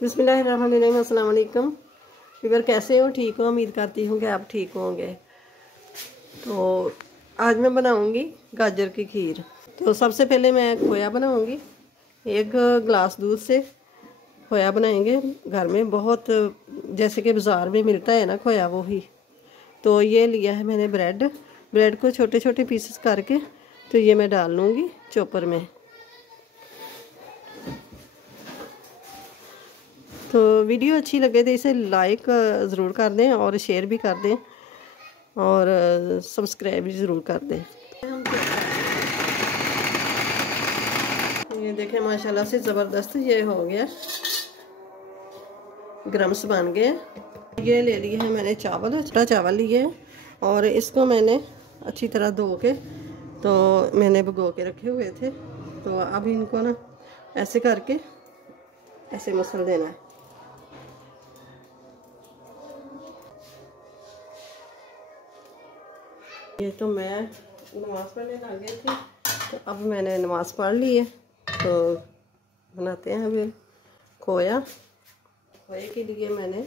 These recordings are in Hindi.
बिस्मिल्लाहिर्रहमानिर्रहीम। अस्सलाम वालेकुम। वीवर कैसे हो? ठीक हो? उम्मीद करती हूँ कि आप ठीक होंगे। तो आज मैं बनाऊँगी गाजर की खीर। तो सबसे पहले मैं खोया बनाऊँगी। एक गिलास दूध से खोया बनाएंगे घर में, बहुत जैसे कि बाज़ार में मिलता है ना खोया, वो ही। तो ये लिया है मैंने ब्रेड को छोटे छोटे पीसेस करके, तो ये मैं डाल लूँगी चॉपर में। तो वीडियो अच्छी लगे तो इसे लाइक ज़रूर कर दें और शेयर भी कर दें और सब्सक्राइब भी ज़रूर कर दें। ये देखें माशाल्लाह से ज़बरदस्त ये हो गया, ग्रम्स बन गए। ये ले लिए हैं मैंने चावल, छोटा चावल लिए और इसको मैंने अच्छी तरह धो के, तो मैंने भिगो के रखे हुए थे। तो अब इनको ना ऐसे करके ऐसे मसल देना है। ये तो मैं नमाज़ पढ़ने लग गई थी, तो अब मैंने नमाज़ पढ़ ली है। तो बनाते हैं अभी खोया। खोए के लिए मैंने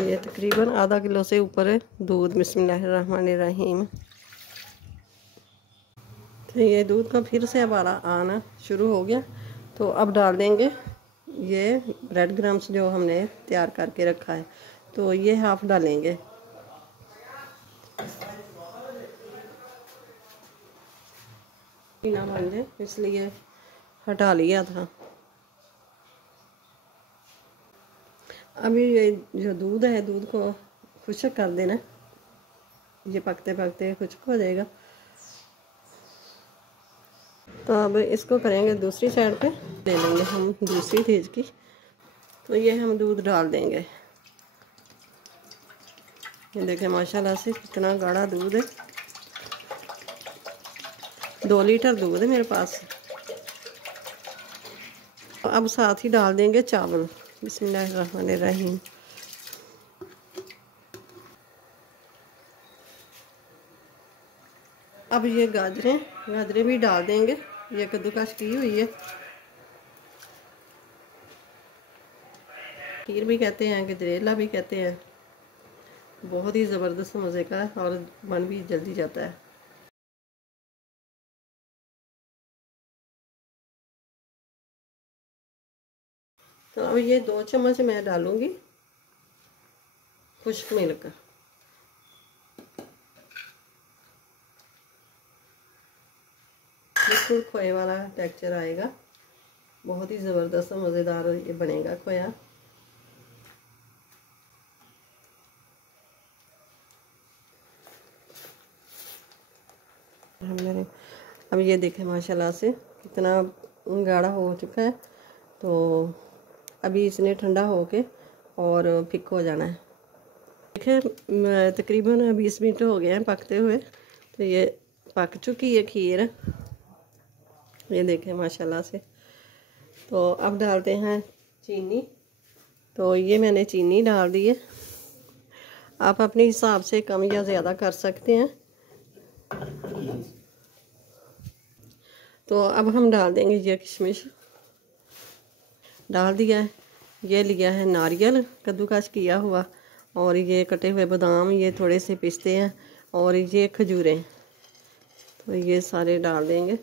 ये तकरीबन आधा किलो से ऊपर है दूध। बिस्मिल्लाहिर्रहमानिर्रहीम। तो ये दूध का फिर से हमारा आना शुरू हो गया। तो अब डाल देंगे ये ब्रेड क्रम्स जो हमने तैयार करके रखा है, तो ये हाफ डालेंगे। ना बन जाए इसलिए हटा लिया था। अभी ये जो दूध है, दूध को खुश्क कर देना। ये पकते पकते खुश्क हो जाएगा। तो अब इसको करेंगे दूसरी साइड पे, ले लेंगे हम दूसरी तेज की। तो ये हम दूध डाल देंगे। ये देखें माशाल्लाह से कितना गाढ़ा दूध है। 2 लीटर दूध है मेरे पास। तो अब साथ ही डाल देंगे चावल। बिस्मिल्लाहिर्रहमानिर्रहीम। अब ये गाजरें भी डाल देंगे। ये कद्दूकस की हुई है। खीर भी कहते हैं, गजरेला भी कहते हैं। बहुत ही ज़बरदस्त मज़े का है और बन भी जल्दी जाता है। तो अब ये 2 चम्मच मैं डालूंगी खुश्क मिल्क। बिल्कुल खोए वाला टेक्सचर आएगा। बहुत ही ज़बरदस्त मज़ेदार ये बनेगा खोया। हमने अब ये देखें माशाल्लाह से कितना गाढ़ा हो चुका है। तो अभी इसने ठंडा होके और फिक हो जाना है। देखिए तकरीबन 20 मिनट हो गए हैं पकते हुए। तो ये पक चुकी है खीर। ये देखें माशाल्लाह से। तो अब डालते हैं चीनी। तो ये मैंने चीनी डाल दी है। आप अपने हिसाब से कम या ज़्यादा कर सकते हैं। तो अब हम डाल देंगे ये किशमिश डाल दिया है। ये लिया है नारियल कद्दूकस किया हुआ, और ये कटे हुए बादाम, ये थोड़े से पिस्ते हैं, और ये खजूरें। तो ये सारे डाल देंगे।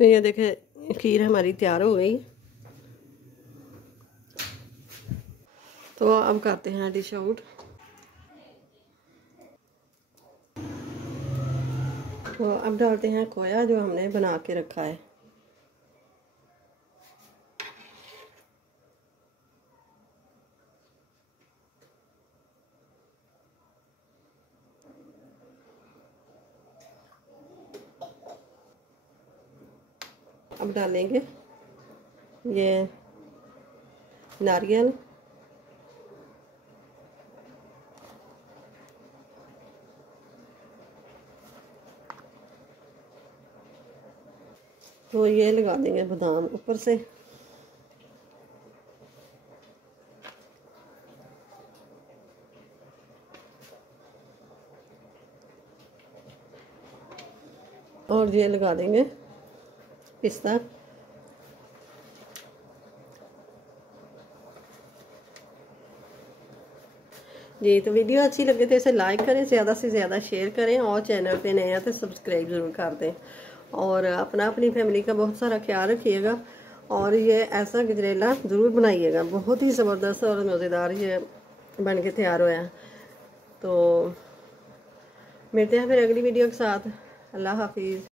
तो ये देखें खीर हमारी तैयार हो गई। तो अब करते हैं डिश आउट। तो अब डालते हैं खोया जो हमने बना के रखा है। अब डालेंगे ये नारियल, तो ये लगा देंगे बादाम ऊपर से। और ये लगा देंगे पिस्ता। जी तो वीडियो अच्छी लगे तो इसे लाइक करें, ज़्यादा से ज़्यादा शेयर करें, और चैनल पे नए हैं तो सब्सक्राइब ज़रूर कर दें। और अपनी फैमिली का बहुत सारा ख्याल रखिएगा। और ये ऐसा गजरेला ज़रूर बनाइएगा, बहुत ही ज़बरदस्त और मज़ेदार ये बन के तैयार हुआ है। तो मिलते हैं फिर अगली वीडियो के साथ। अल्लाह हाफिज़।